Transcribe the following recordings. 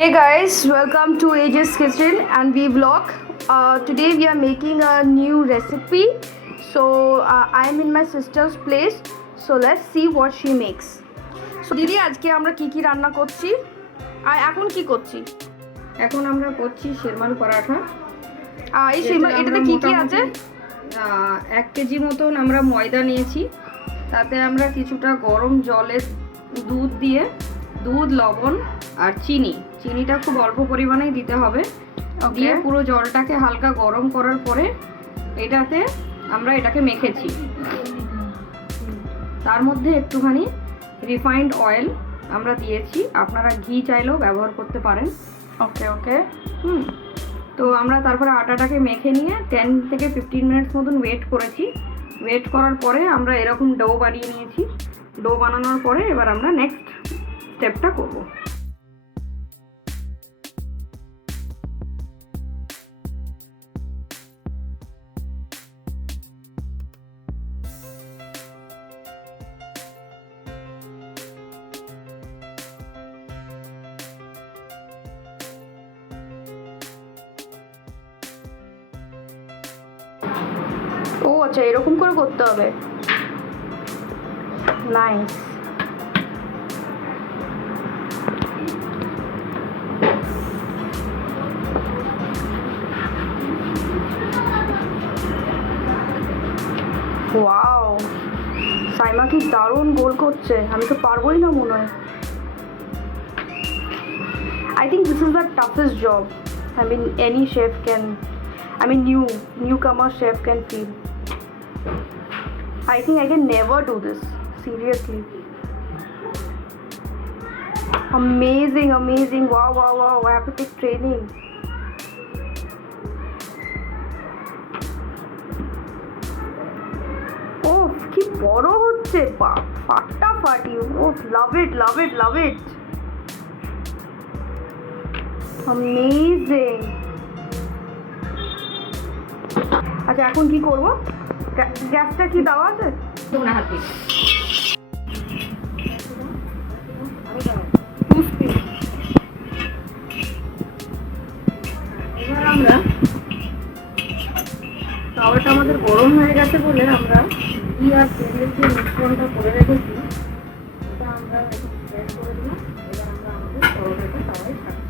Hey guys, welcome to Age's Kitchen and we vlog. Today we are making a new recipe. I am in my sister's place. So let's see what she makes. So দিদি আজকে আমরা কি রান্না করছি আর এখন কি করছি? এখন আমরা করছি শেরমাল পরাঠা। এই শেরমাল এটাতে কি আছে? 1 কেজি মতন আমরা ময়দা নিয়েছি। তাতে আমরা কিছুটা গরম জলে দুধ লবণ আর চিনিটা খুব অল্প পরিমাণেই দিতে হবে। দিয়ে পুরো জলটাকে হালকা গরম করার পরে আমরা এটাকে মেখেছি। তার মধ্যে একটুখানি রিফাইন্ড অয়েল আমরা দিয়েছি, আপনারা ঘি চাইলেও ব্যবহার করতে পারেন। ওকে তো আমরা তারপরে আটাটাকে মেখে নিয়ে 10 থেকে 15 মিনিটস মতন ওয়েট করেছি। ওয়েট করার পরে আমরা এরকম ডো বানিয়ে নিয়েছি। ডো বানানোর পরে এবার আমরা নেক্সট স্টেপটা করব। ও আচ্ছা, এরকম করে করতে হবে। নাইস। ওয়াও, সাইমা কি দারুণ গোল করছে, আমি তো পারবোই না মনে হয়। I think this is the toughest job. I mean, any chef can, newcomer chef can feel. I think I can never do this, seriously. Amazing. Wow. I have to take training. Oh, কি বড় হচ্ছে, ফাটাফাটি। Oh, love it. Amazing. আচ্ছা, এখন কি করব? গ্যাসটা কি দেওয়া আছে? তোমরা হাতে এবার আমরা তাওয়াটা আমাদের গরম হয়ে গেছে বলে আমরা ঘি আর তেলের যে মিশ্রণটা করে রেখেছি এটা আমরা একটু স্প্রেড করে দিলাম। এবার আমরা আমাদের পরোটাটা তাওয়ায় ছাড়ছি।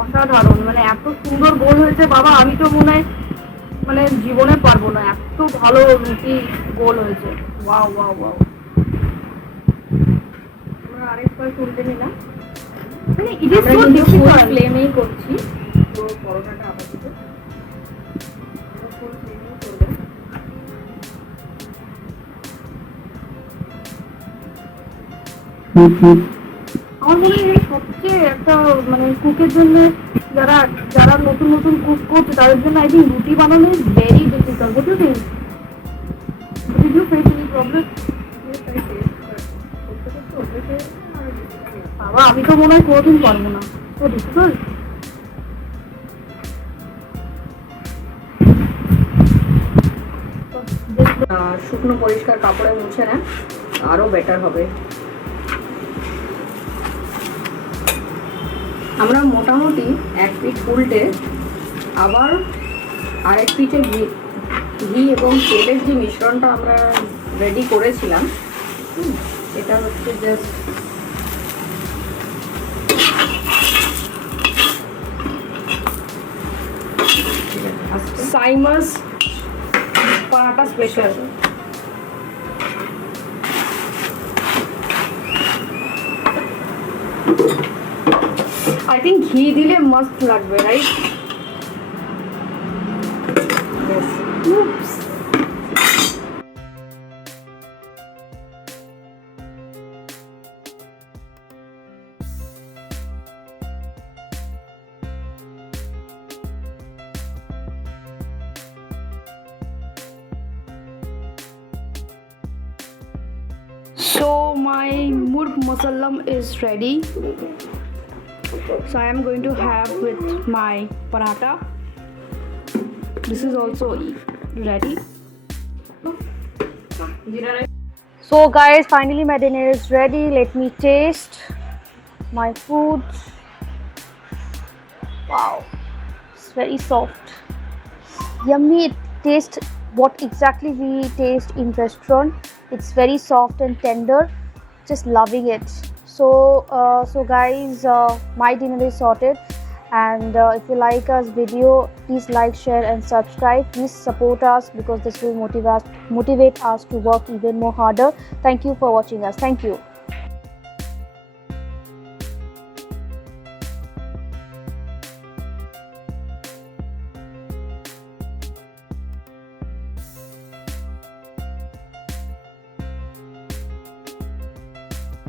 অসাধারণ, মানে এত সুন্দর গোল হয়েছে বাবা, আমি তো মনে হয় জীবনে পারবো না, এত ভালো রুটি গোল হয়েছে। ওয়াও। আমরা আরেকবার তুলতে নিলাম, মানে ইট ইজ সো ডিফিকাল্ট। ফ্লেমেই করছি তো পরোটাটা আপাতত ফুল ফ্লেমেই করবে। আমার মনে হয় সবচেয়ে একটা কুকের জন্য যারা নতুন কুক করছে তাদের জন্য আই থিঙ্ক রুটি বানানো is very difficult. What do think? Did you face any problem? বাবা, আমি তো মনে হয় কোনোদিন পারবো না, তো ডিফিকাল্ট। শুকনো পরিষ্কার কাপড়ে মুছে না, আরো বেটার হবে। আমরা মোটামুটি এক পিঠ উল্টে আবার আরেক পিঠে ঘি এবং তেলের যে মিশ্রণটা আমরা রেডি করেছিলাম, এটা হচ্ছে জাস্ট Saima's paratha special. I think ঘি দিলে মস্ত লাগবে, right? Yes. Oops. So my murg masalam is ready. So I am going to have with my paratha. This is also ready. जीरा rice So guys, finally my dinner is ready. Let me taste my food. Wow, it's very soft, yummy. It tastes what exactly we taste in restaurant. It's very soft and tender. Just loving it. So guys, my dinner is sorted. And if you like us video, please like, share and subscribe. Please support us because this will motivate us to work even more harder. Thank you for watching us. Thank you.